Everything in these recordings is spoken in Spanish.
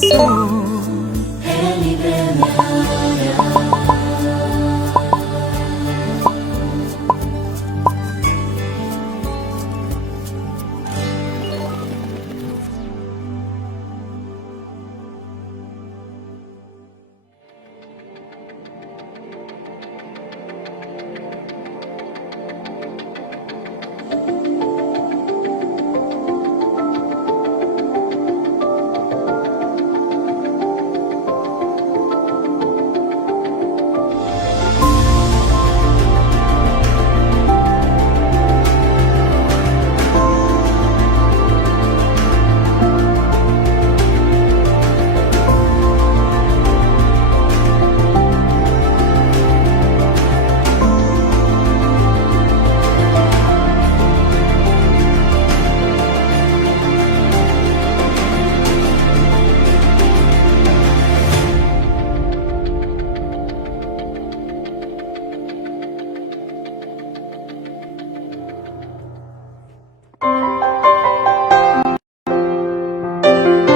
corazón. Él libre me hará.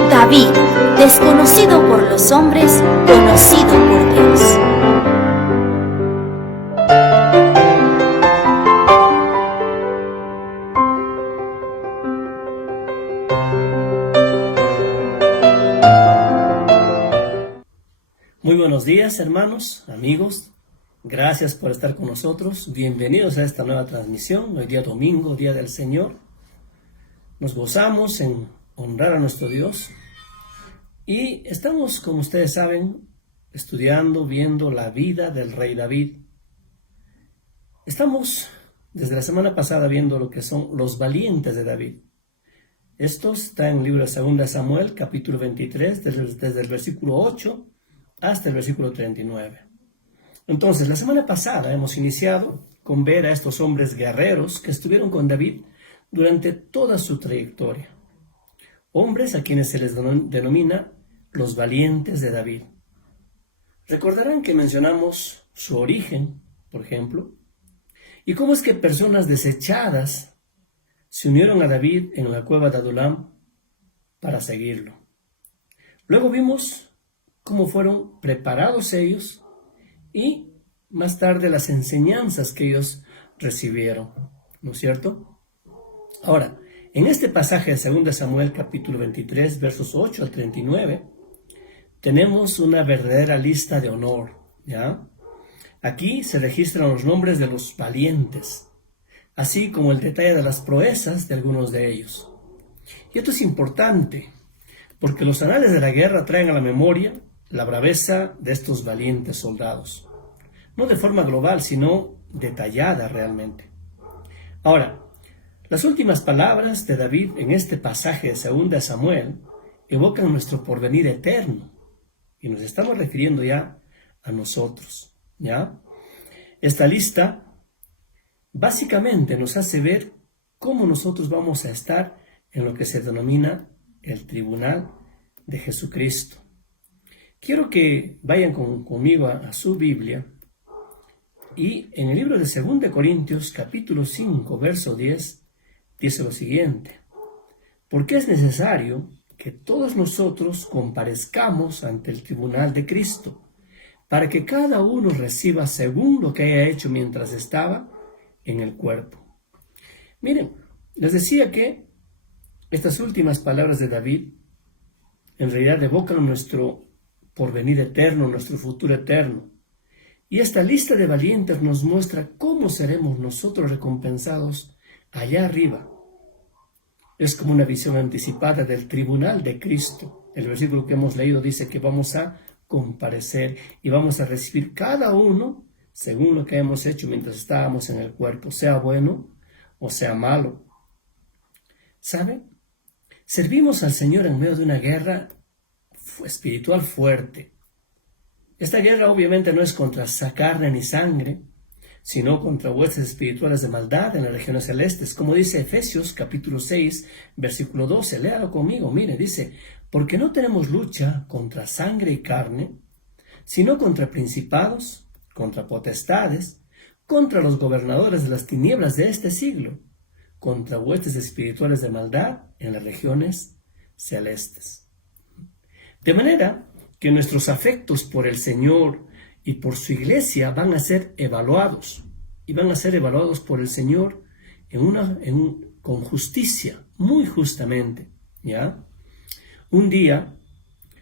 David, desconocido por los hombres, conocido por Dios. Muy buenos días, hermanos, amigos. Gracias por estar con nosotros. Bienvenidos a esta nueva transmisión. Hoy día domingo, Día del Señor. Nos gozamos en honrar a nuestro Dios. Y estamos, como ustedes saben, estudiando, viendo la vida del rey David. Estamos desde la semana pasada viendo lo que son los valientes de David. Esto está en el libro de 2 Samuel, capítulo 23, desde el versículo 8 hasta el versículo 39. Entonces, la semana pasada hemos iniciado con ver a estos hombres guerreros que estuvieron con David durante toda su trayectoria. Hombres a quienes se les denomina los valientes de David. Recordarán que mencionamos su origen, por ejemplo, y cómo es que personas desechadas se unieron a David en la cueva de Adulam para seguirlo. Luego vimos cómo fueron preparados ellos y más tarde las enseñanzas que ellos recibieron, ¿no es cierto? Ahora, en este pasaje de 2 Samuel capítulo 23, versos 8 al 39, tenemos una verdadera lista de honor, ¿ya? Aquí se registran los nombres de los valientes, así como el detalle de las proezas de algunos de ellos. Y esto es importante, porque los anales de la guerra traen a la memoria la braveza de estos valientes soldados, no de forma global, sino detallada realmente. Ahora, las últimas palabras de David en este pasaje de 2 Samuel evocan nuestro porvenir eterno y nos estamos refiriendo ya a nosotros, ¿ya? Esta lista básicamente nos hace ver cómo nosotros vamos a estar en lo que se denomina el tribunal de Jesucristo. Quiero que vayan conmigo a su Biblia y en el libro de 2 Corintios capítulo 5 verso 10 dice lo siguiente: porque es necesario que todos nosotros comparezcamos ante el tribunal de Cristo, para que cada uno reciba según lo que haya hecho mientras estaba en el cuerpo. Miren, les decía que estas últimas palabras de David en realidad evocan nuestro porvenir eterno, nuestro futuro eterno. Y esta lista de valientes nos muestra cómo seremos nosotros recompensados allá arriba. Es como una visión anticipada del tribunal de Cristo. El versículo que hemos leído dice que vamos a comparecer y vamos a recibir cada uno según lo que hemos hecho mientras estábamos en el cuerpo, sea bueno o sea malo. ¿Sabe? Servimos al Señor en medio de una guerra espiritual fuerte. Esta guerra obviamente no es contra carne ni sangre, sino contra huestes espirituales de maldad en las regiones celestes, como dice Efesios capítulo 6, versículo 12. Léalo conmigo, mire, dice: porque no tenemos lucha contra sangre y carne, sino contra principados, contra potestades, contra los gobernadores de las tinieblas de este siglo, contra huestes espirituales de maldad en las regiones celestes. De manera que nuestros afectos por el Señor y por su iglesia van a ser evaluados, y van a ser evaluados por el Señor con justicia, muy justamente, ¿ya? Un día,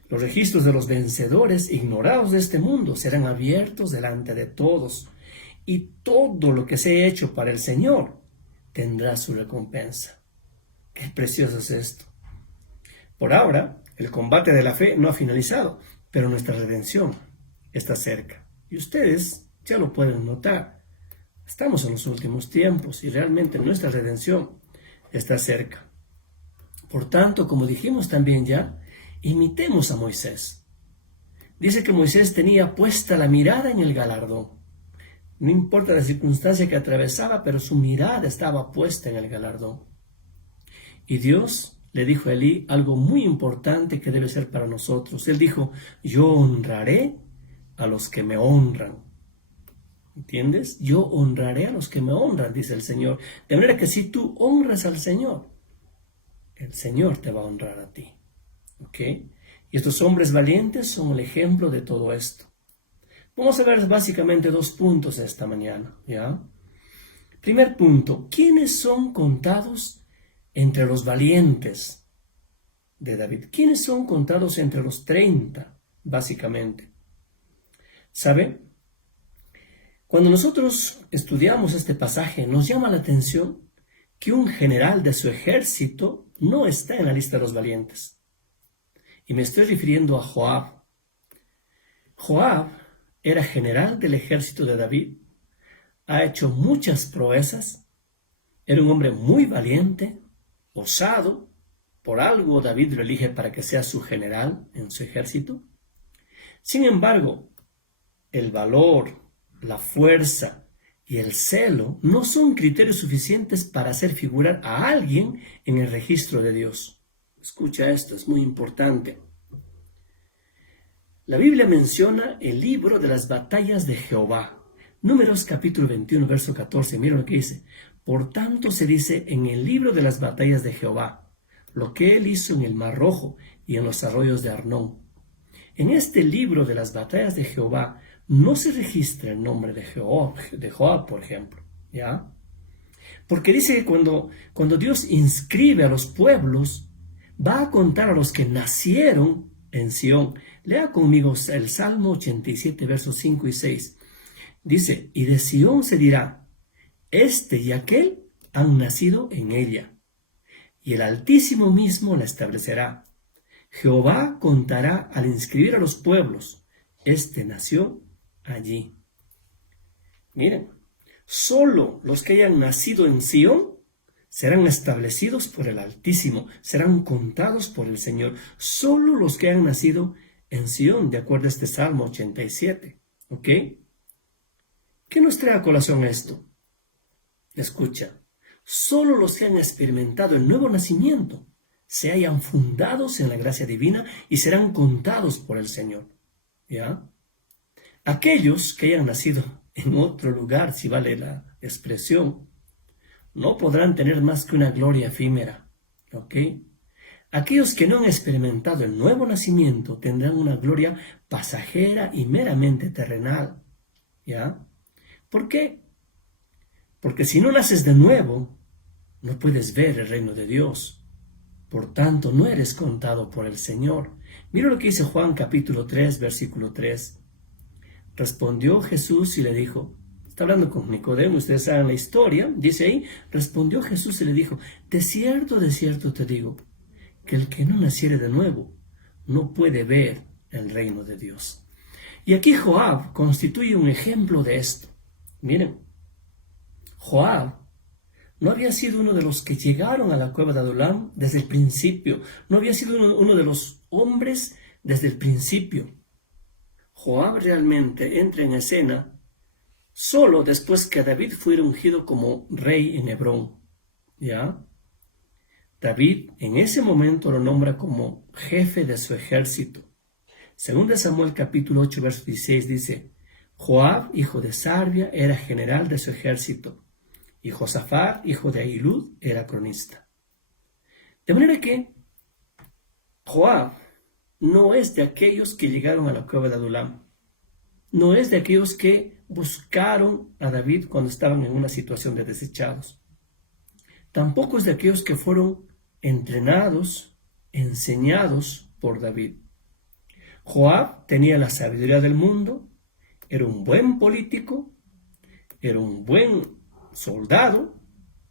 los registros de los vencedores ignorados de este mundo serán abiertos delante de todos, y todo lo que se ha hecho para el Señor tendrá su recompensa. Qué precioso es esto. Por ahora, el combate de la fe no ha finalizado, pero nuestra redención está cerca. Y ustedes ya lo pueden notar. Estamos en los últimos tiempos y realmente nuestra redención está cerca. Por tanto, como dijimos también ya, imitemos a Moisés. Dice que Moisés tenía puesta la mirada en el galardón. No importa la circunstancia que atravesaba, pero su mirada estaba puesta en el galardón. Y Dios le dijo a Elí algo muy importante que debe ser para nosotros. Él dijo, yo honraré a los que me honran. ¿Entiendes? Yo honraré a los que me honran, dice el Señor. De manera que si tú honras al Señor, el Señor te va a honrar a ti. ¿Ok? Y estos hombres valientes son el ejemplo de todo esto. Vamos a ver básicamente 2 puntos esta mañana, ¿ya? Primer punto, ¿quiénes son contados entre los valientes de David? ¿Quiénes son contados entre los 30, básicamente? ¿Sabe? Cuando nosotros estudiamos este pasaje, nos llama la atención que un general de su ejército no está en la lista de los valientes. Y me estoy refiriendo a Joab. Joab era general del ejército de David. Ha hecho muchas proezas. Era un hombre muy valiente, osado. Por algo David lo elige para que sea su general en su ejército. Sin embargo, el valor, la fuerza y el celo no son criterios suficientes para hacer figurar a alguien en el registro de Dios. Escucha esto, es muy importante. La Biblia menciona el libro de las batallas de Jehová. Números capítulo 21, verso 14. Mira lo que dice. Por tanto se dice en el libro de las batallas de Jehová, lo que él hizo en el Mar Rojo y en los arroyos de Arnón. En este libro de las batallas de Jehová no se registra el nombre de Joab, por ejemplo, ¿ya? Porque dice que cuando Dios inscribe a los pueblos, va a contar a los que nacieron en Sión. Lea conmigo el Salmo 87, versos 5 y 6. Dice, y de Sión se dirá, este y aquel han nacido en ella, y el Altísimo mismo la establecerá. Jehová contará al inscribir a los pueblos, este nació allí. Miren, solo los que hayan nacido en Sión serán establecidos por el Altísimo, serán contados por el Señor. Solo los que hayan nacido en Sión, de acuerdo a este Salmo 87. ¿Ok? ¿Qué nos trae a colación esto? Escucha, solo los que han experimentado el nuevo nacimiento se hayan fundados en la gracia divina y serán contados por el Señor. ¿Ya? Aquellos que hayan nacido en otro lugar, si vale la expresión, no podrán tener más que una gloria efímera. ¿Ok? Aquellos que no han experimentado el nuevo nacimiento tendrán una gloria pasajera y meramente terrenal. ¿Ya? ¿Por qué? Porque si no naces de nuevo, no puedes ver el reino de Dios. Por tanto, no eres contado por el Señor. Mira lo que dice Juan capítulo 3, versículo 3. Respondió Jesús y le dijo, está hablando con Nicodemo, ustedes saben la historia, dice ahí, respondió Jesús y le dijo, de cierto te digo, que el que no naciere de nuevo no puede ver el reino de Dios. Y aquí Joab constituye un ejemplo de esto. Miren, Joab no había sido uno de los que llegaron a la cueva de Adulam desde el principio, no había sido uno de los hombres desde el principio. Joab realmente entra en escena solo después que David fuera ungido como rey en Hebrón. ¿Ya? David en ese momento lo nombra como jefe de su ejército. Según de Samuel capítulo 8, verso 16 dice, Joab, hijo de Sarvia, era general de su ejército, y Josafat, hijo de Ahilud, era cronista. De manera que Joab no es de aquellos que llegaron a la cueva de Adulam. No es de aquellos que buscaron a David cuando estaban en una situación de desechados. Tampoco es de aquellos que fueron entrenados, enseñados por David. Joab tenía la sabiduría del mundo, era un buen político, era un buen soldado,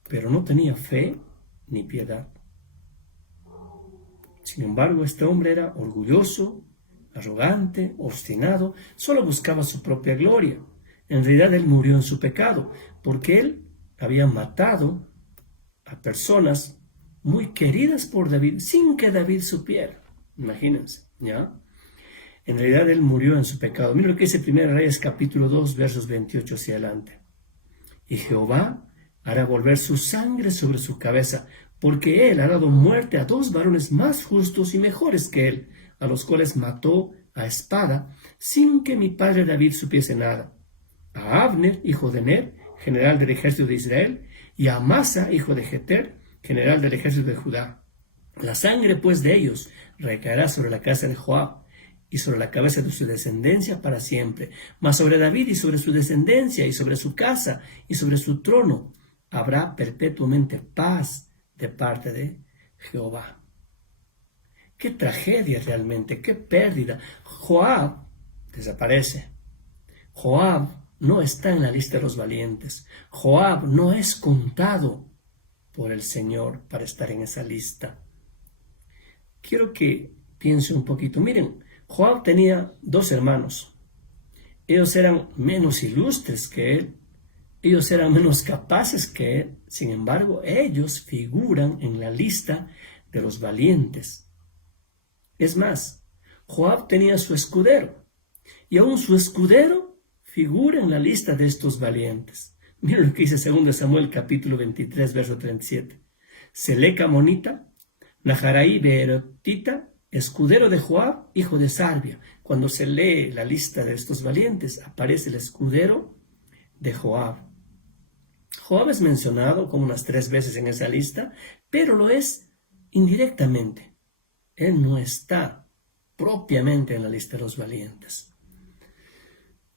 pero no tenía fe ni piedad. Sin embargo, este hombre era orgulloso, arrogante, obstinado, solo buscaba su propia gloria. En realidad él murió en su pecado, porque él había matado a personas muy queridas por David, sin que David supiera. Imagínense, ¿ya? En realidad él murió en su pecado. Mira lo que dice 1 Reyes capítulo 2, versos 28 hacia adelante. Y Jehová hará volver su sangre sobre su cabeza, porque él ha dado muerte a 2 varones más justos y mejores que él, a los cuales mató a espada, sin que mi padre David supiese nada. A Abner, hijo de Ner, general del ejército de Israel, y a Amasa, hijo de Jeter, general del ejército de Judá. La sangre, pues, de ellos recaerá sobre la casa de Joab, y sobre la cabeza de su descendencia para siempre. Mas sobre David y sobre su descendencia, y sobre su casa, y sobre su trono, habrá perpetuamente paz de parte de Jehová. Qué tragedia realmente, qué pérdida. Joab desaparece. Joab no está en la lista de los valientes. Joab no es contado por el Señor para estar en esa lista. Quiero que piense un poquito. Miren, Joab tenía 2 hermanos. Ellos eran menos ilustres que él. Ellos eran menos capaces que él. Sin embargo, ellos figuran en la lista de los valientes. Es más, Joab tenía su escudero. Y aún su escudero figura en la lista de estos valientes. Miren lo que dice 2 Samuel capítulo 23, verso 37. Seleca Monita, Naharaí Beerotita, escudero de Joab, hijo de Sarbia. Cuando se lee la lista de estos valientes, aparece el escudero de Joab. Joab es mencionado como unas 3 veces en esa lista, pero lo es indirectamente. Él no está propiamente en la lista de los valientes.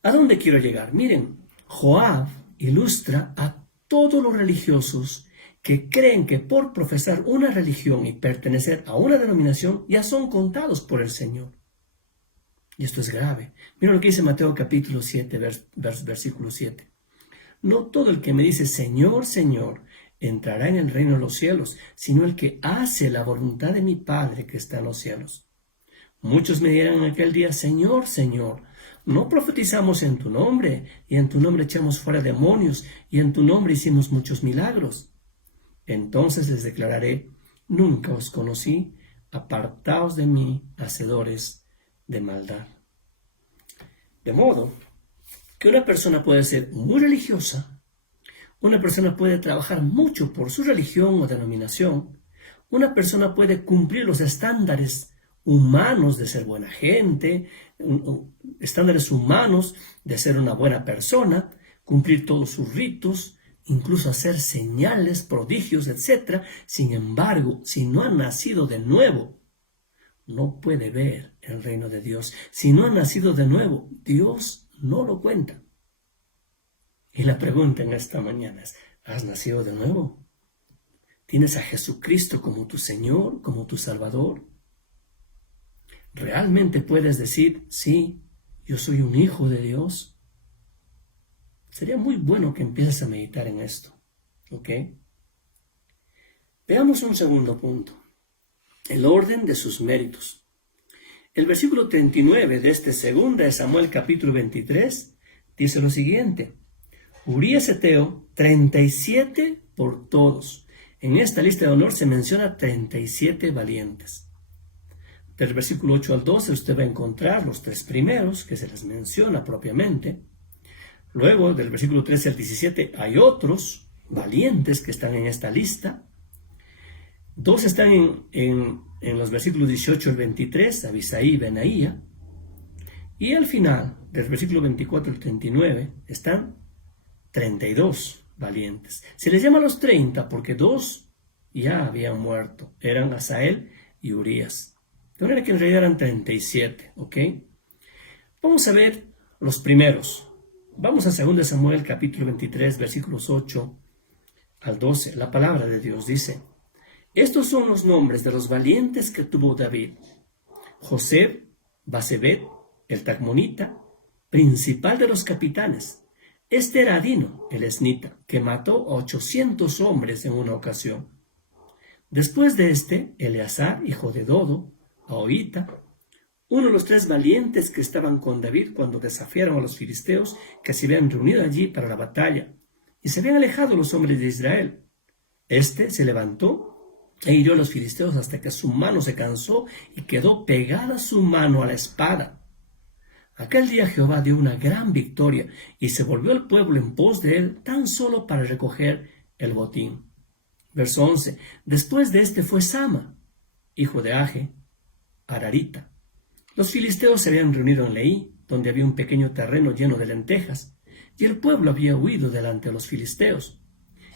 ¿A dónde quiero llegar? Miren, Joab ilustra a todos los religiosos que creen que por profesar una religión y pertenecer a una denominación ya son contados por el Señor. Y esto es grave. Mira lo que dice Mateo capítulo 7, versículo 7. No todo el que me dice Señor, Señor, entrará en el reino de los cielos, sino el que hace la voluntad de mi Padre que está en los cielos. Muchos me dirán en aquel día, Señor, Señor, ¿no profetizamos en tu nombre? Y en tu nombre echamos fuera demonios, y en tu nombre hicimos muchos milagros. Entonces les declararé, nunca os conocí, apartaos de mí, hacedores de maldad. De modo que una persona puede ser muy religiosa, una persona puede trabajar mucho por su religión o denominación, una persona puede cumplir los estándares humanos de ser buena gente, estándares humanos de ser una buena persona, cumplir todos sus ritos, incluso hacer señales, prodigios, etc. Sin embargo, si no ha nacido de nuevo, no puede ver el reino de Dios. Si no ha nacido de nuevo, Dios no lo cuenta. Y la pregunta en esta mañana es, ¿has nacido de nuevo? ¿Tienes a Jesucristo como tu Señor, como tu Salvador? ¿Realmente puedes decir, sí, yo soy un hijo de Dios? Sería muy bueno que empieces a meditar en esto, ¿ok? Veamos un segundo punto, el orden de sus méritos. El versículo 39 de este 2 de Samuel capítulo 23 dice lo siguiente, Urías Eteo, 37 por todos. En esta lista de honor se menciona 37 valientes. Del versículo 8 al 12 usted va a encontrar los 3 primeros que se les menciona propiamente. Luego, del versículo 13 al 17, hay otros valientes que están en esta lista. 2 están en los versículos 18 al 23, Abisaí y Benaía. Y al final, del versículo 24 al 39, están 32 valientes. Se les llama los 30 porque 2 ya habían muerto. Eran Asael y Urías. De manera que en realidad eran 37, ¿ok? Vamos a ver los primeros. Vamos a 2 Samuel capítulo 23, versículos 8 al 12. La palabra de Dios dice: estos son los nombres de los valientes que tuvo David: José, Basebet, el Tacmonita, principal de los capitanes. Este era Adino, el esnita, que mató a 800 hombres en una ocasión. Después de este, Eleazar, hijo de Dodo, Ahoita, uno de los 3 valientes que estaban con David cuando desafiaron a los filisteos que se habían reunido allí para la batalla, y se habían alejado los hombres de Israel. Este se levantó e hirió a los filisteos hasta que su mano se cansó y quedó pegada su mano a la espada. Aquel día Jehová dio una gran victoria y se volvió el pueblo en pos de él tan solo para recoger el botín. Verso 11. Después de este fue Sama, hijo de Age, Ararita. Los filisteos se habían reunido en Leí, donde había un pequeño terreno lleno de lentejas, y el pueblo había huido delante de los filisteos.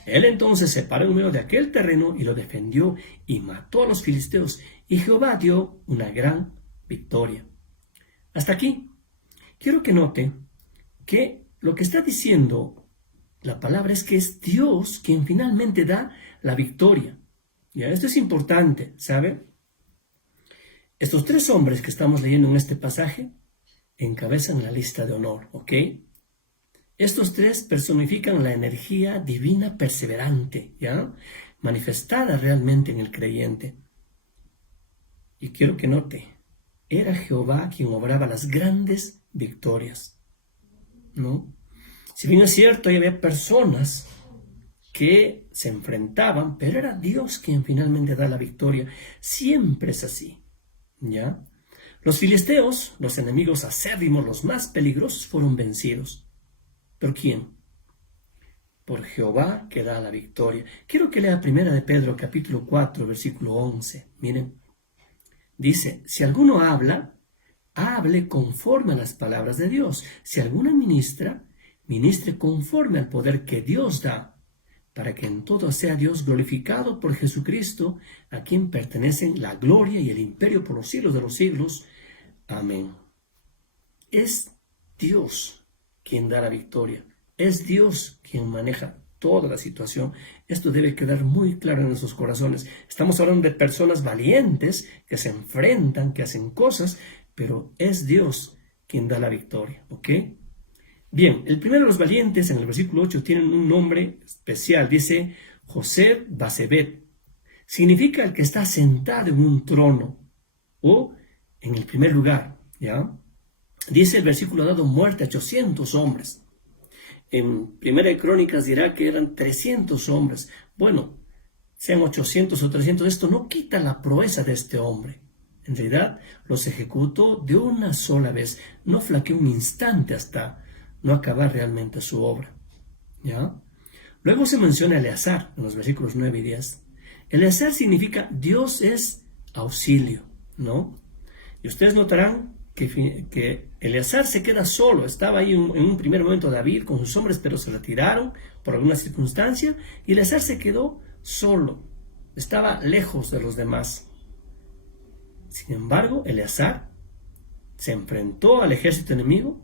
Él entonces se paró en medio de aquel terreno y lo defendió y mató a los filisteos, y Jehová dio una gran victoria. Hasta aquí. Quiero que note que lo que está diciendo la palabra es que es Dios quien finalmente da la victoria. Ya, esto es importante, ¿sabe? Estos 3 hombres que estamos leyendo en este pasaje encabezan la lista de honor, ¿ok? Estos 3 personifican la energía divina perseverante, ¿ya? Manifestada realmente en el creyente. Y quiero que note, era Jehová quien obraba las grandes victorias, ¿no? Si bien es cierto, ahí había personas que se enfrentaban, pero era Dios quien finalmente da la victoria. Siempre es así, ¿ya? Los filisteos, los enemigos acérrimos, los más peligrosos, fueron vencidos. ¿Por quién? Por Jehová que da la victoria. Quiero que lea 1 de Pedro capítulo 4, versículo 11. Miren, dice: si alguno habla, hable conforme a las palabras de Dios. Si alguna ministra, ministre conforme al poder que Dios da, para que en todo sea Dios glorificado por Jesucristo, a quien pertenecen la gloria y el imperio por los siglos de los siglos. Amén. Es Dios quien da la victoria. Es Dios quien maneja toda la situación. Esto debe quedar muy claro en nuestros corazones. Estamos hablando de personas valientes que se enfrentan, que hacen cosas, pero es Dios quien da la victoria, ¿ok? Bien, el primero de los valientes, en el versículo 8, tienen un nombre especial. Dice José Basebet. Significa el que está sentado en un trono o en el primer lugar, ¿ya? Dice el versículo: ha dado muerte a 800 hombres. En Primera de Crónicas dirá que eran 300 hombres. Bueno, sean 800 o 300, esto no quita la proeza de este hombre. En realidad, los ejecutó de una sola vez. No flaqueó un instante hasta no acabar realmente su obra, ¿ya? Luego se menciona Eleazar en los versículos 9 y 10. Eleazar significa Dios es auxilio, ¿no? Y ustedes notarán que Eleazar se queda solo. Estaba ahí en un primer momento David con sus hombres, pero se retiraron por alguna circunstancia, y Eleazar se quedó solo. Estaba lejos de los demás. Sin embargo, Eleazar se enfrentó al ejército enemigo,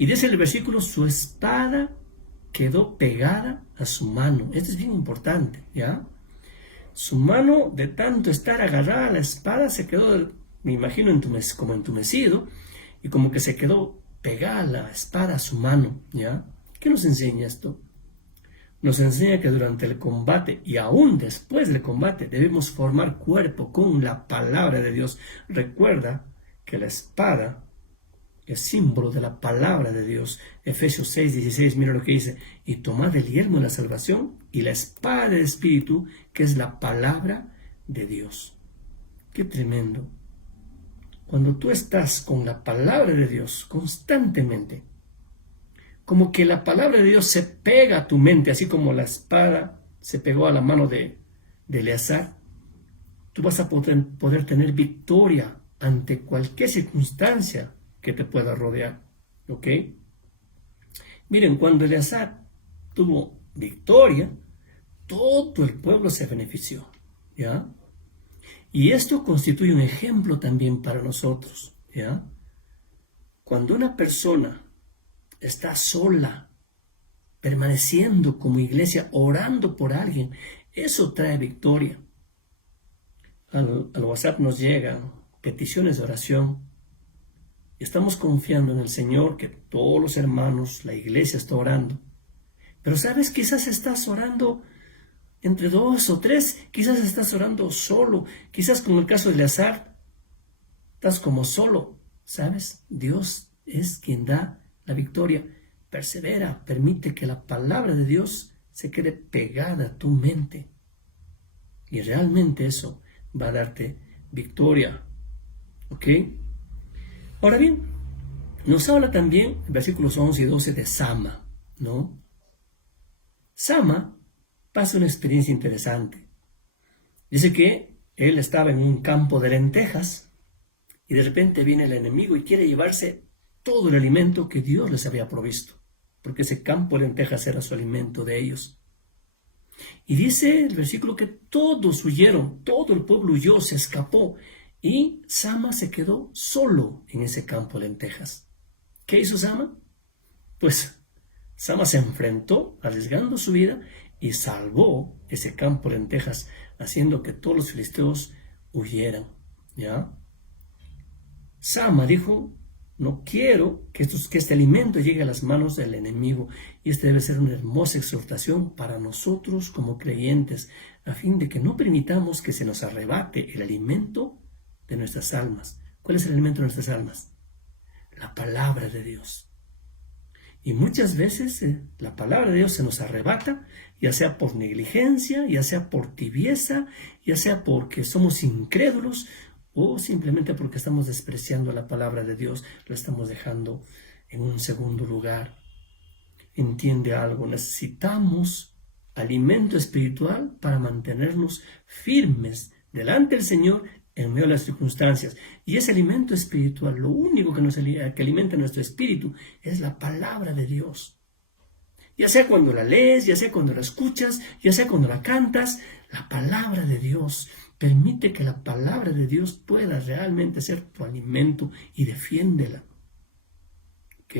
y dice el versículo: su espada quedó pegada a su mano. Esto es bien importante, ¿ya? Su mano, de tanto estar agarrada a la espada, se quedó, me imagino, como entumecido, y como que se quedó pegada la espada a su mano, ¿ya? ¿Qué nos enseña esto? Nos enseña que durante el combate y aún después del combate debemos formar cuerpo con la palabra de Dios. Recuerda que la espada es símbolo de la palabra de Dios. Efesios 6:16, mira lo que dice: y tomad el yelmo de la salvación y la espada del Espíritu, que es la palabra de Dios. ¡Qué tremendo! Cuando tú estás con la palabra de Dios constantemente, como que la palabra de Dios se pega a tu mente, así como la espada se pegó a la mano de Eleazar, tú vas a poder tener victoria ante cualquier circunstancia que te pueda rodear, ¿ok? Miren, cuando Eleazar tuvo victoria, todo el pueblo se benefició, ¿ya? Y esto constituye un ejemplo también para nosotros, ¿ya? Cuando una persona está sola, permaneciendo como iglesia, orando por alguien, eso trae victoria. Al WhatsApp nos llegan peticiones de oración. Estamos confiando en el Señor, que todos los hermanos, la iglesia está orando. Pero sabes, quizás estás orando entre 2 o 3, quizás estás orando solo, quizás como el caso de Eleazar, estás como solo. ¿Sabes? Dios es quien da la victoria. Persevera, permite que la palabra de Dios se quede pegada a tu mente. Y realmente eso va a darte victoria. ¿Ok? Ahora bien, nos habla también en versículos 11 y 12 de Sama, ¿no? Sama pasa una experiencia interesante. Dice que él estaba en un campo de lentejas y de repente viene el enemigo y quiere llevarse todo el alimento que Dios les había provisto, porque ese campo de lentejas era su alimento de ellos. Y dice el versículo que todos huyeron, todo el pueblo huyó, se escapó, y Sama se quedó solo en ese campo de lentejas. ¿Qué hizo Sama? Pues Sama se enfrentó, arriesgando su vida, y salvó ese campo de lentejas, haciendo que todos los filisteos huyeran, ¿ya? Sama dijo: no quiero que este alimento llegue a las manos del enemigo. Y esta debe ser una hermosa exhortación para nosotros como creyentes, a fin de que no permitamos que se nos arrebate el alimento de nuestras almas. ¿Cuál es el alimento de nuestras almas? La palabra de Dios. Y muchas veces la palabra de Dios se nos arrebata, ya sea por negligencia, ya sea por tibieza, ya sea porque somos incrédulos, o simplemente porque estamos despreciando la palabra de Dios, lo estamos dejando en un segundo lugar. Entiende algo, necesitamos alimento espiritual para mantenernos firmes delante del Señor en medio de las circunstancias. Y ese alimento espiritual, lo único que alimenta nuestro espíritu, es la palabra de Dios. Ya sea cuando la lees, ya sea cuando la escuchas, ya sea cuando la cantas, la palabra de Dios. Permite que la palabra de Dios pueda realmente ser tu alimento y defiéndela. ¿Ok?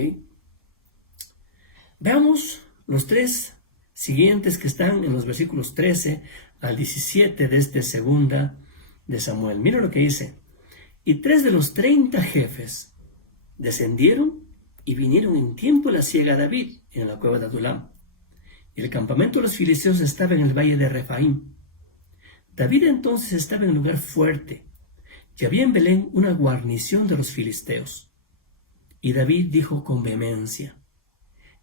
Veamos los 3 siguientes que están en los versículos 13 al 17 de este segunda de Samuel. Mira lo que dice. Y 3 de los 30 jefes descendieron y vinieron en tiempo de la siega a David en la cueva de Adulam. Y el campamento de los filisteos estaba en el valle de Refaim. David entonces estaba en un lugar fuerte, y había en Belén una guarnición de los filisteos. Y David dijo con vehemencia: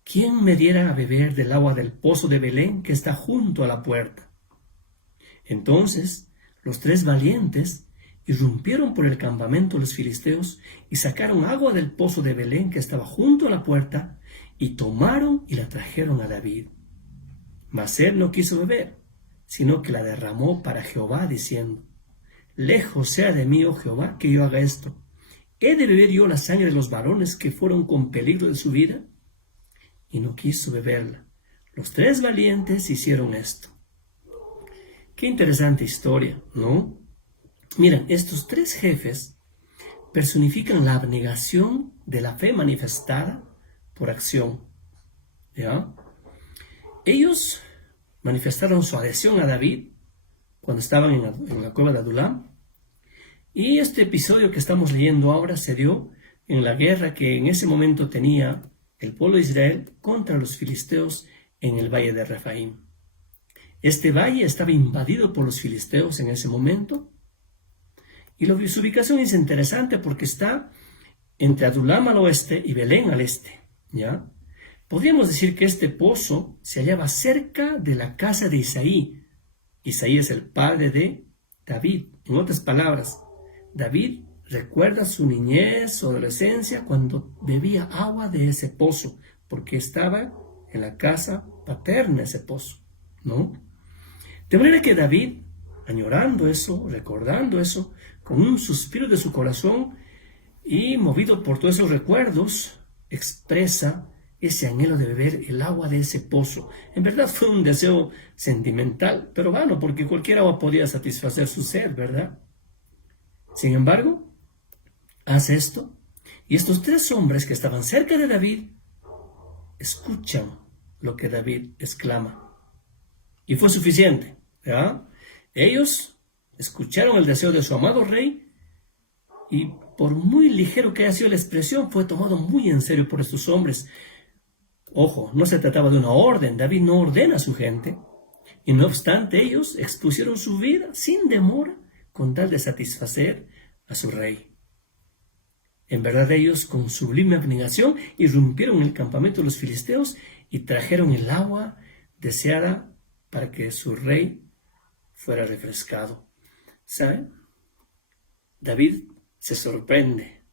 ¿quién me diera a beber del agua del pozo de Belén que está junto a la puerta? Entonces los 3 valientes irrumpieron por el campamento de los filisteos y sacaron agua del pozo de Belén que estaba junto a la puerta, y tomaron y la trajeron a David. Mas él no quiso beber, sino que la derramó para Jehová, diciendo: lejos sea de mí, oh Jehová, que yo haga esto. ¿He de beber yo la sangre de los varones que fueron con peligro de su vida? Y no quiso beberla. Los 3 valientes hicieron esto. Qué interesante historia, ¿no? Miren, estos 3 jefes personifican la abnegación de la fe manifestada por acción, ¿ya? Ellos manifestaron su adhesión a David cuando estaban en la cueva de Adulam. Y este episodio que estamos leyendo ahora se dio en la guerra que en ese momento tenía el pueblo de Israel contra los filisteos en el valle de Refaim. Este valle estaba invadido por los filisteos en ese momento. Y su ubicación es interesante porque está entre Adulam al oeste y Belén al este, ¿ya? Podríamos decir que este pozo se hallaba cerca de la casa de Isaí. Isaí es el padre de David. En otras palabras, David recuerda su niñez, su adolescencia, cuando bebía agua de ese pozo, porque estaba en la casa paterna ese pozo, ¿no? De manera que David, añorando eso, recordando eso, con un suspiro de su corazón y movido por todos esos recuerdos, expresa ese anhelo de beber el agua de ese pozo. En verdad fue un deseo sentimental, pero bueno, porque cualquier agua podía satisfacer su sed, ¿verdad? Sin embargo, hace esto, y estos 3 hombres que estaban cerca de David escuchan lo que David exclama. Y fue suficiente, ¿verdad? Ellos escucharon el deseo de su amado rey y por muy ligero que haya sido la expresión, fue tomado muy en serio por estos hombres. Ojo, no se trataba de una orden, David no ordena a su gente, y no obstante ellos expusieron su vida sin demora con tal de satisfacer a su rey. En verdad ellos con sublime abnegación irrumpieron en el campamento de los filisteos y trajeron el agua deseada para que su rey fuera refrescado. ¿Saben? David se sorprende.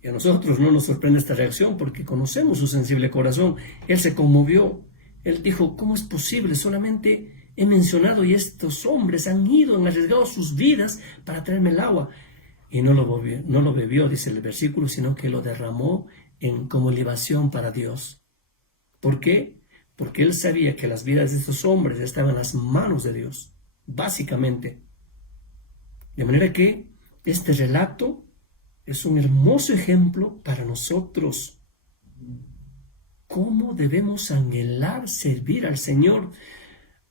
Y a nosotros no nos sorprende esta reacción porque conocemos su sensible corazón. Él se conmovió. Él dijo, ¿cómo es posible? Solamente he mencionado y estos hombres han arriesgado sus vidas para traerme el agua. Y no lo bebió, dice el versículo, sino que lo derramó como libación para Dios. ¿Por qué? Porque él sabía que las vidas de estos hombres estaban en las manos de Dios, básicamente. De manera que este relato es un hermoso ejemplo para nosotros. ¿Cómo debemos anhelar servir al Señor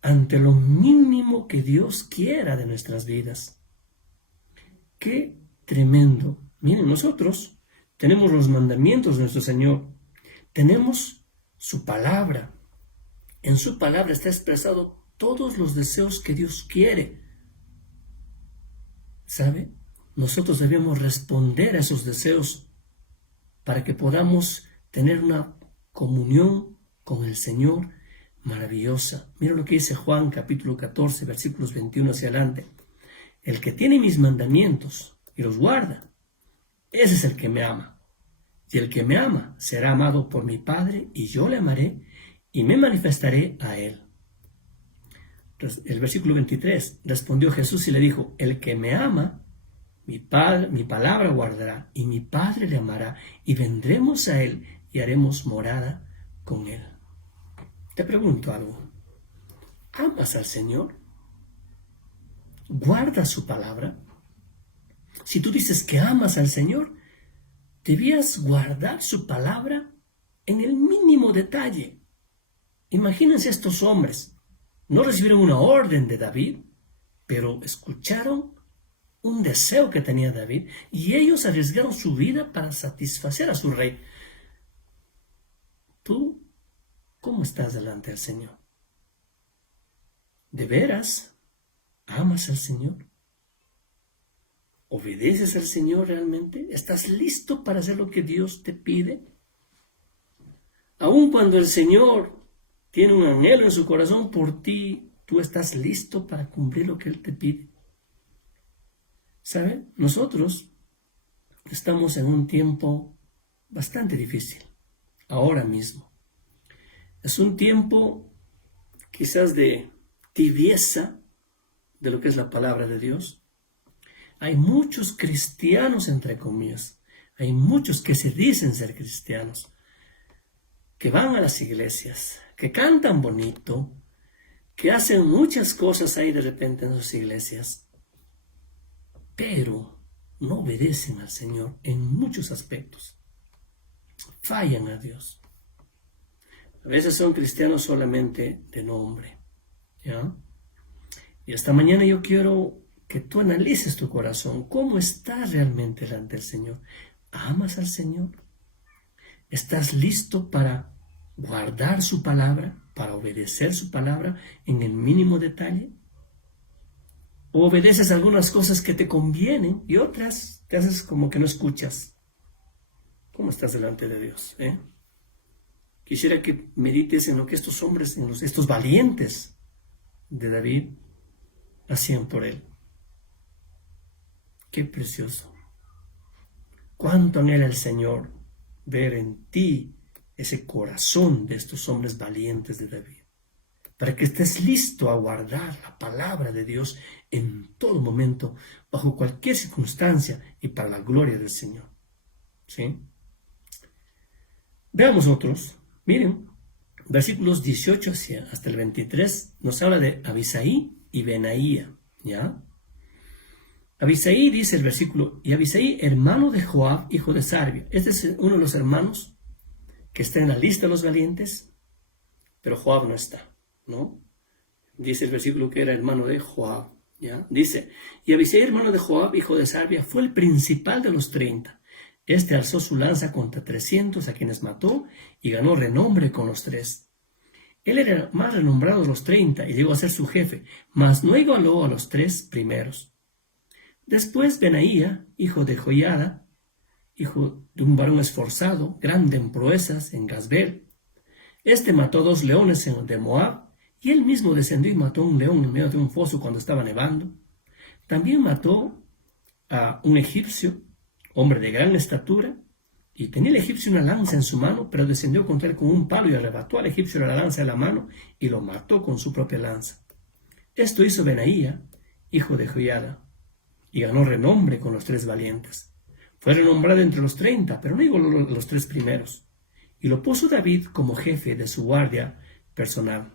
ante lo mínimo que Dios quiera de nuestras vidas? ¡Qué tremendo! Miren, nosotros tenemos los mandamientos de nuestro Señor. Tenemos su palabra. En su palabra está expresado todos los deseos que Dios quiere. ¿Sabe? Nosotros debemos responder a esos deseos para que podamos tener una comunión con el Señor maravillosa. Mira lo que dice Juan capítulo 14, versículos 21 hacia adelante. El que tiene mis mandamientos y los guarda, ese es el que me ama. Y el que me ama será amado por mi Padre, y yo le amaré y me manifestaré a él. El versículo 23, respondió Jesús y le dijo, el que me ama, mi palabra guardará, y mi Padre le amará, y vendremos a él y haremos morada con él. Te pregunto algo. ¿Amas al Señor? ¿Guardas su palabra? Si tú dices que amas al Señor, debías guardar su palabra en el mínimo detalle. Imagínense estos hombres. No recibieron una orden de David, pero escucharon un deseo que tenía David y ellos arriesgaron su vida para satisfacer a su rey. ¿Tú cómo estás delante del Señor? ¿De veras amas al Señor? ¿Obedeces al Señor realmente? ¿Estás listo para hacer lo que Dios te pide? Aun cuando el Señor tiene un anhelo en su corazón por ti, ¿tú estás listo para cumplir lo que Él te pide? ¿Saben? Nosotros estamos en un tiempo bastante difícil, ahora mismo. Es un tiempo quizás de tibieza de lo que es la palabra de Dios. Hay muchos cristianos, entre comillas, hay muchos que se dicen ser cristianos, que van a las iglesias, que cantan bonito, que hacen muchas cosas ahí de repente en sus iglesias, pero no obedecen al Señor en muchos aspectos. Fallan a Dios. A veces son cristianos solamente de nombre, ¿ya? Y esta mañana yo quiero que tú analices tu corazón. ¿Cómo estás realmente delante del Señor? ¿Amas al Señor? ¿Estás listo para guardar su palabra, para obedecer su palabra en el mínimo detalle? ¿O obedeces algunas cosas que te convienen y otras te haces como que no escuchas? ¿Cómo estás delante de Dios? Quisiera que medites en lo que estos hombres, estos valientes de David hacían por él. Qué precioso. Cuánto anhela el Señor ver en ti ese corazón de estos hombres valientes de David, para que estés listo a guardar la palabra de Dios en todo momento, bajo cualquier circunstancia y para la gloria del Señor. ¿Sí? Veamos otros. Miren, versículos 18 hasta el 23 nos habla de Abisaí y Benaía, ¿ya? Abisai dice el versículo, y Abisai, hermano de Joab, hijo de Sarvia. Este es uno de los hermanos que está en la lista de los valientes, pero Joab no está, ¿no? Dice el versículo que era hermano de Joab, ¿ya? Dice, y Abisai, hermano de Joab, hijo de Sarvia, fue el principal de los 30. Este alzó su lanza contra 300 a quienes mató y ganó renombre con los 3. Él era el más renombrado de los 30 y llegó a ser su jefe, mas no igualó a los 3 primeros. Después Benaía, hijo de Joiada, hijo de un varón esforzado, grande en proezas, en Gazbel. Este mató 2 leones de Moab, y él mismo descendió y mató un león en medio de un foso cuando estaba nevando. También mató a un egipcio, hombre de gran estatura, y tenía el egipcio una lanza en su mano, pero descendió contra él con un palo y arrebató al egipcio la lanza de la mano y lo mató con su propia lanza. Esto hizo Benaía, hijo de Joiada, y ganó renombre con los 3 valientes. Fue renombrado entre los 30, pero no igualó los 3 primeros. Y lo puso David como jefe de su guardia personal.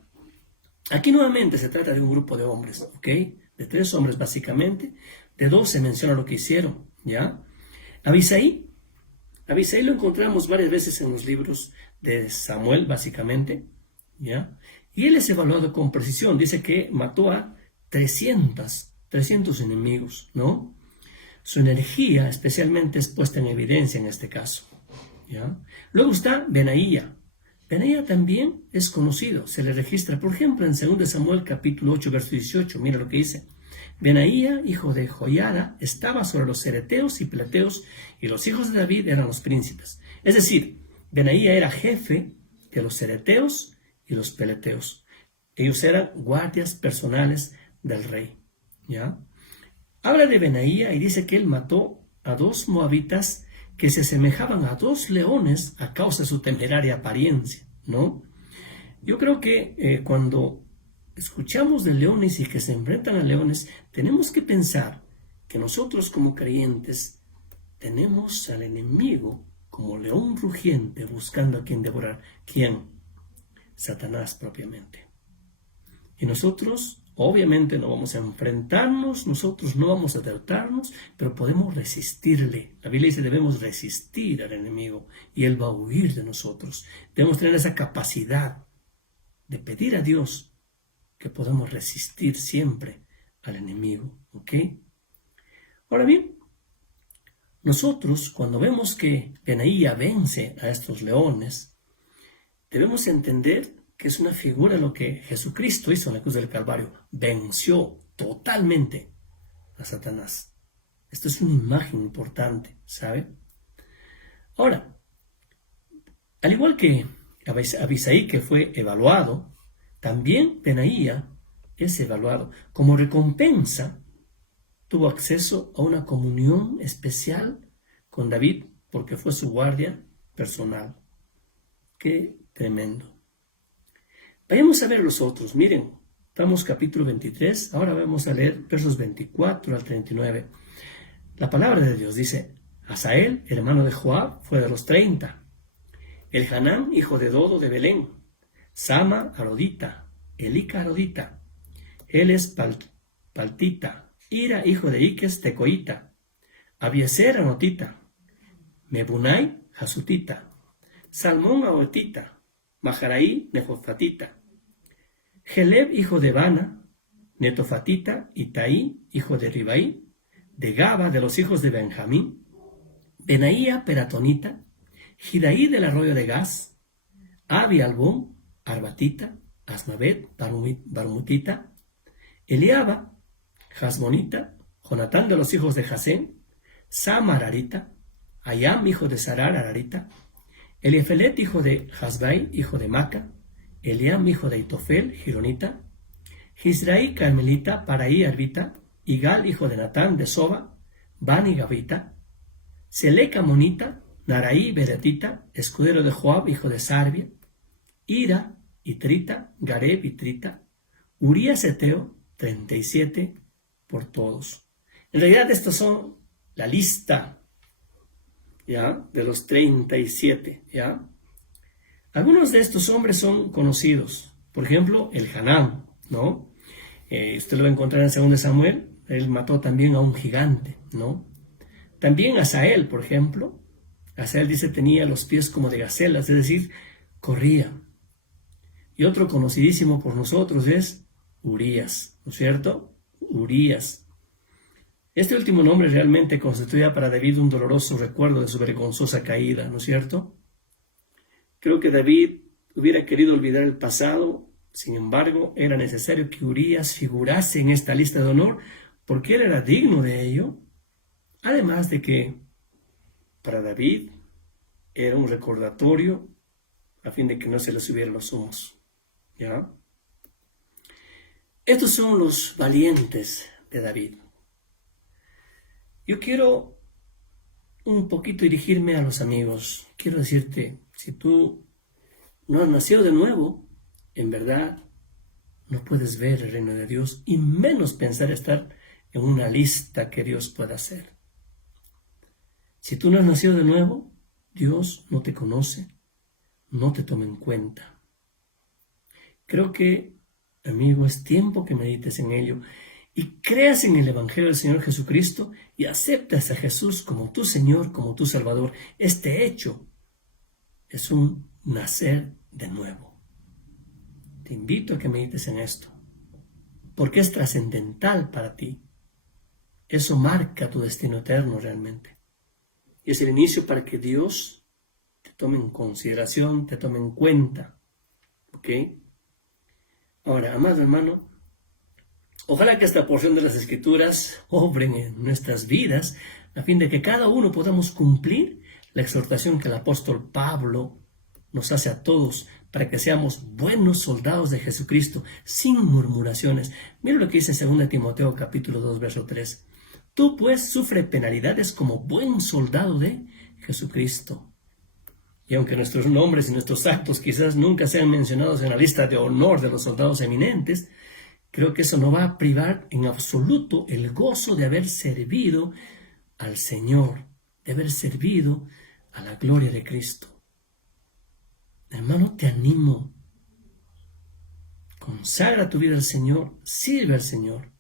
Aquí nuevamente se trata de un grupo de hombres, ¿ok? De 3 hombres básicamente. De 2 se menciona lo que hicieron, ¿ya? Abisai lo encontramos varias veces en los libros de Samuel, básicamente, ¿ya? Y él es evaluado con precisión. Dice que mató a 300 enemigos, ¿no? Su energía especialmente es puesta en evidencia en este caso, ¿ya? Luego está Benaía. Benaía también es conocido, se le registra, por ejemplo, en 2 Samuel capítulo 8, verso 18, mira lo que dice. Benaía, hijo de Joiada, estaba sobre los cereteos y pleteos, y los hijos de David eran los príncipes. Es decir, Benaía era jefe de los cereteos y los peleteos. Ellos eran guardias personales del rey, ¿ya? Habla de Benaía y dice que él mató a 2 moabitas que se asemejaban a 2 leones a causa de su temeraria apariencia, ¿no? Yo creo que cuando escuchamos de leones y que se enfrentan a leones, tenemos que pensar que nosotros como creyentes tenemos al enemigo como león rugiente buscando a quien devorar. ¿Quién? Satanás propiamente. Y nosotros obviamente no vamos a enfrentarnos, nosotros no vamos a derrotarnos, pero podemos resistirle. La Biblia dice que debemos resistir al enemigo y él va a huir de nosotros. Debemos tener esa capacidad de pedir a Dios que podamos resistir siempre al enemigo, ¿ok? Ahora bien, nosotros cuando vemos que Benaía vence a estos leones, debemos entender que es una figura de lo que Jesucristo hizo en la cruz del Calvario. Venció totalmente a Satanás. Esto es una imagen importante, ¿sabe? Ahora, al igual que Abisai, que fue evaluado, también Benaía es evaluado. Como recompensa, tuvo acceso a una comunión especial con David, porque fue su guardia personal. ¡Qué tremendo! Vayamos a ver los otros. Miren, estamos capítulo 23. Ahora vamos a leer versos 24 al 39. La palabra de Dios dice: Asael, hermano de Joab, fue de los 30. El Hanán, hijo de Dodo de Belén. Sama, arodita. Elica, arodita. Él es paltita. Ira, hijo de Iques, tecoita. Abieser, anotita. Mebunai, jasutita. Salmón, aotita. Maharaí, nefofatita. Geleb, hijo de Bana, netofatita. Itaí, hijo de Ribaí. De Gaba, de los hijos de Benjamín. Benaía, peratonita. Gidaí, del arroyo de Gaz. Abi, albón, arbatita. Asmabet, barmutita. Eliaba, jasmonita. Jonatán, de los hijos de Jasén. Sam, ararita. Ayam, hijo de Sarar, ararita. Eliefelet, hijo de Hasbai, hijo de Maca. Eliam, hijo de Itofel, gironita. Gisraí, carmelita. Paraí, arbita. Igal, hijo de Natán, de Soba. Bani, gavita. Seleca, monita. Naraí, beretita. Escudero de Joab, hijo de Sarvia. Ira, itrita. Gareb, itrita. Urías, eteo, 37 por todos. En realidad estos son la lista, ¿ya?, de los 37, ¿ya? Algunos de estos hombres son conocidos. Por ejemplo, el Hanán, ¿no? Usted lo va a encontrar en 2 Samuel, Él mató también a un gigante, ¿no? También Asael, por ejemplo. Asael dice tenía los pies como de gacelas, es decir, corría. Y otro conocidísimo por nosotros es Urías, ¿no es cierto? Urías. Este último nombre realmente constituía para David un doloroso recuerdo de su vergonzosa caída, ¿no es cierto? Creo que David hubiera querido olvidar el pasado, sin embargo, era necesario que Urías figurase en esta lista de honor porque él era digno de ello. Además de que para David era un recordatorio a fin de que no se le subieran los humos. ¿Ya? Estos son los valientes de David. Yo quiero un poquito dirigirme a los amigos. Quiero decirte, si tú no has nacido de nuevo, en verdad no puedes ver el reino de Dios y menos pensar estar en una lista que Dios pueda hacer. Si tú no has nacido de nuevo, Dios no te conoce, no te toma en cuenta. Creo que, amigo, es tiempo que medites en ello y creas en el Evangelio del Señor Jesucristo y aceptas a Jesús como tu Señor, como tu Salvador. Este hecho es un nacer de nuevo. Te invito a que medites en esto, porque es trascendental para ti. Eso marca tu destino eterno realmente. Y es el inicio para que Dios te tome en consideración, te tome en cuenta. ¿Ok? Ahora, amado hermano, ojalá que esta porción de las Escrituras obren en nuestras vidas a fin de que cada uno podamos cumplir la exhortación que el apóstol Pablo nos hace a todos para que seamos buenos soldados de Jesucristo, sin murmuraciones. Mira lo que dice 2 Timoteo capítulo 2, verso 3. Tú pues sufre penalidades como buen soldado de Jesucristo. Y aunque nuestros nombres y nuestros actos quizás nunca sean mencionados en la lista de honor de los soldados eminentes, creo que eso no va a privar en absoluto el gozo de haber servido al Señor, de haber servido a la gloria de Cristo. Hermano, te animo. Consagra tu vida al Señor, sirve al Señor.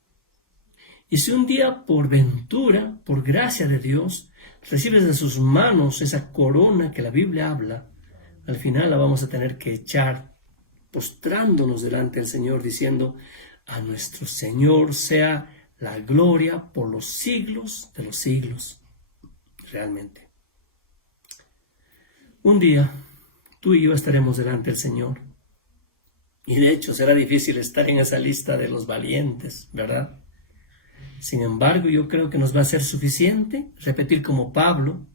Y si un día por ventura, por gracia de Dios, recibes de sus manos esa corona que la Biblia habla, al final la vamos a tener que echar, postrándonos delante del Señor, diciendo, a nuestro Señor sea la gloria por los siglos de los siglos. Realmente. Un día, tú y yo estaremos delante del Señor. Y de hecho será difícil estar en esa lista de los valientes, ¿verdad? Sin embargo, yo creo que nos va a ser suficiente repetir como Pablo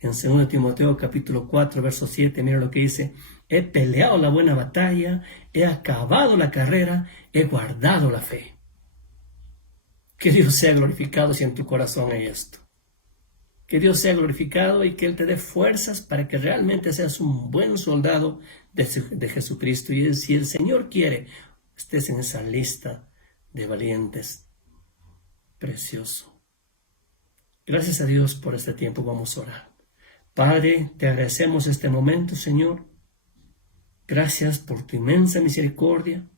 en 2 Timoteo capítulo 4, verso 7, mira lo que dice: he peleado la buena batalla, he acabado la carrera, he guardado la fe. Que Dios sea glorificado si en tu corazón hay esto. Que Dios sea glorificado y que Él te dé fuerzas para que realmente seas un buen soldado de Jesucristo. Y si el Señor quiere, estés en esa lista de valientes. Precioso. Gracias a Dios por este tiempo. Vamos a orar. Padre, te agradecemos este momento, Señor. Gracias por tu inmensa misericordia.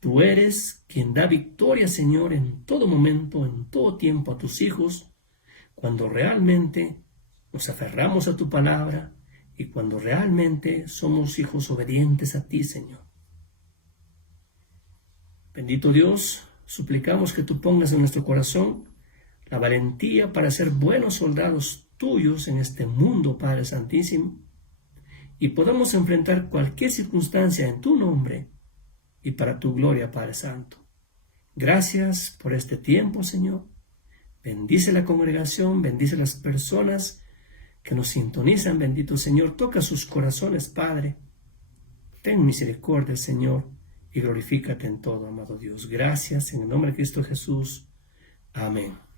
Tú eres quien da victoria, Señor, en todo momento, en todo tiempo a tus hijos, cuando realmente nos aferramos a tu palabra y cuando realmente somos hijos obedientes a ti, Señor. Bendito Dios, suplicamos que tú pongas en nuestro corazón la valentía para ser buenos soldados tuyos en este mundo, Padre Santísimo, y podamos enfrentar cualquier circunstancia en tu nombre y para tu gloria, Padre Santo. Gracias por este tiempo, Señor. Bendice la congregación, bendice las personas que nos sintonizan, bendito Señor. Toca sus corazones, Padre. Ten misericordia, Señor, y glorifícate en todo, amado Dios. Gracias, en el nombre de Cristo Jesús. Amén.